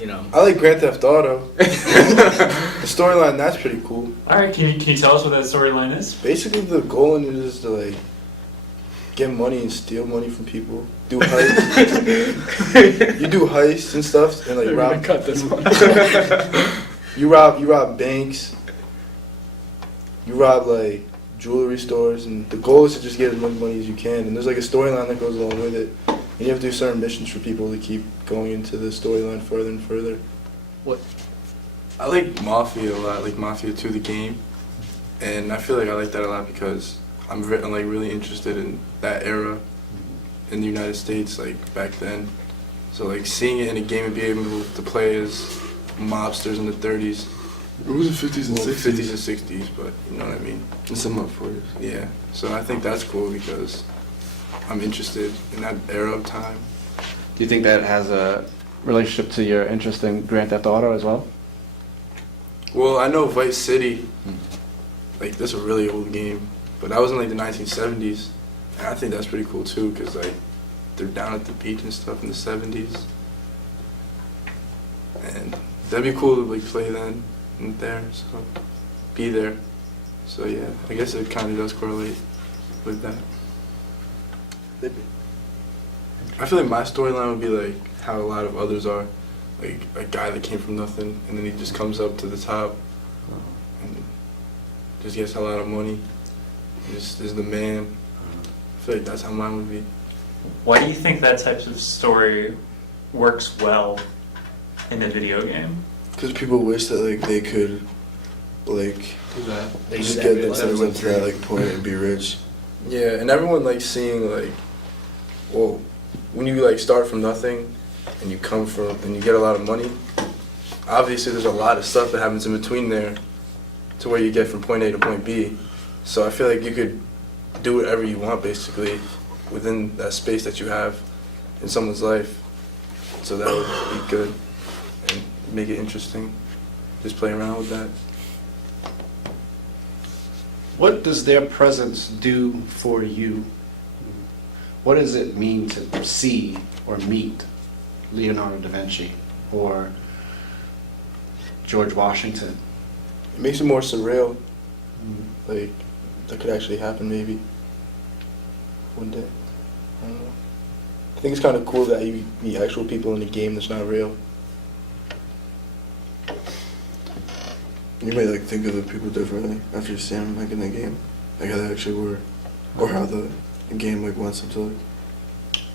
you know. I like Grand Theft Auto. The storyline, that's pretty cool. All right, can you tell us what that storyline is? Basically, the goal in it is to like get money and steal money from people. Do heists. You do heists and stuff, and like We're rob. gonna cut this one. You rob banks. You rob like jewelry stores, and the goal is to just get as much money as you can. And there's like a storyline that goes along with it. And you have to do certain missions for people to keep going into the storyline further and further. I like Mafia a lot, like Mafia 2, the game, and I feel like I like that a lot because I'm like really interested in that era in the United States, like back then. So like seeing it in a game and being able to play as mobsters in the 30s. It was the 50s and 60s. 50s and 60s, but you know what I mean. And some up 40s. Yeah. So I think that's cool because I'm interested in that era of time. Do you think that has a relationship to your interest in Grand Theft Auto as well? Well, I know Vice City, like that's a really old game, but that was in like the 1970s, and I think that's pretty cool too, cause like they're down at the beach and stuff in the 70s, and that'd be cool to like play then and there, so be there. So yeah, I guess it kind of does correlate with that. I feel like my storyline would be like how a lot of others are. Like a guy that came from nothing and then he just comes up to the top and just gets a lot of money. Just is the man. I feel like that's how mine would be. Why do you think that type of story works well in a video game? Because people wish that like they could like Do that. They just do that get real themselves life. up to that like point and be rich. Yeah, and everyone likes seeing like, well, when you like start from nothing and you come from and you get a lot of money, obviously there's a lot of stuff that happens in between there to where you get from point A to point B. So I feel like you could do whatever you want basically within that space that you have in someone's life. So that would be good and make it interesting. Just play around with that. What does their presence do for you? What does it mean to see or meet Leonardo da Vinci or George Washington? It makes it more surreal. Like that could actually happen maybe one day. I don't know. I think it's kind of cool that you meet actual people in a game that's not real. You might like think of the people differently after you see them like in the game, like how they actually were, or how the game like wants them to look.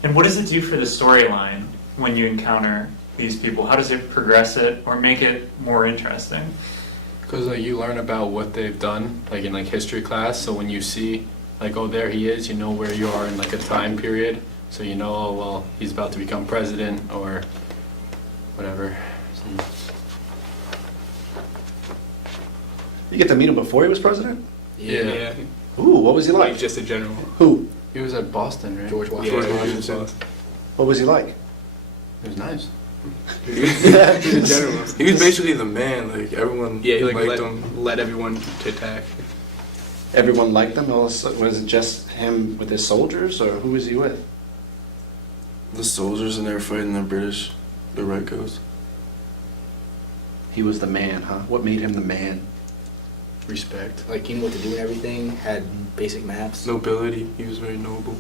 And what does it do for the storyline when you encounter these people? How does it progress it or make it more interesting? Because like you learn about what they've done, like in like history class. So when you see, like, oh, there he is, you know where you are in like a time period. So you know, oh well, he's about to become president or whatever. You get to meet him before he was president? Yeah. Ooh, what was he Like like? just a general. Who? He was at Boston, right? George George Washington. Washington. What was he like? It was nice. He's a general. He was basically the man, like everyone Yeah, he like liked him. led everyone to attack. Everyone liked him? Or was it just him with his soldiers, or who was he with? The soldiers and they were fighting the British, the Red Coast. He was the man, huh? What made him the man? Respect. Like, he knew what to do and everything, had basic maps. Nobility, he was very noble.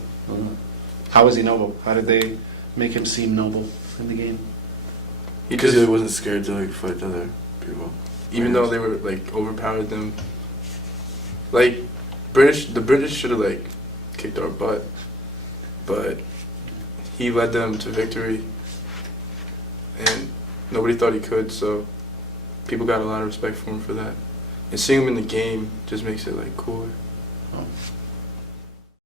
How was he noble? How did they make him seem noble in the game? He Because just, he wasn't scared to like fight other people. even though they were like overpowered them, like the British should have like kicked our butt, but he led them to victory, and nobody thought he could. So people got a lot of respect for him for that, and seeing him in the game just makes it like cooler. Oh.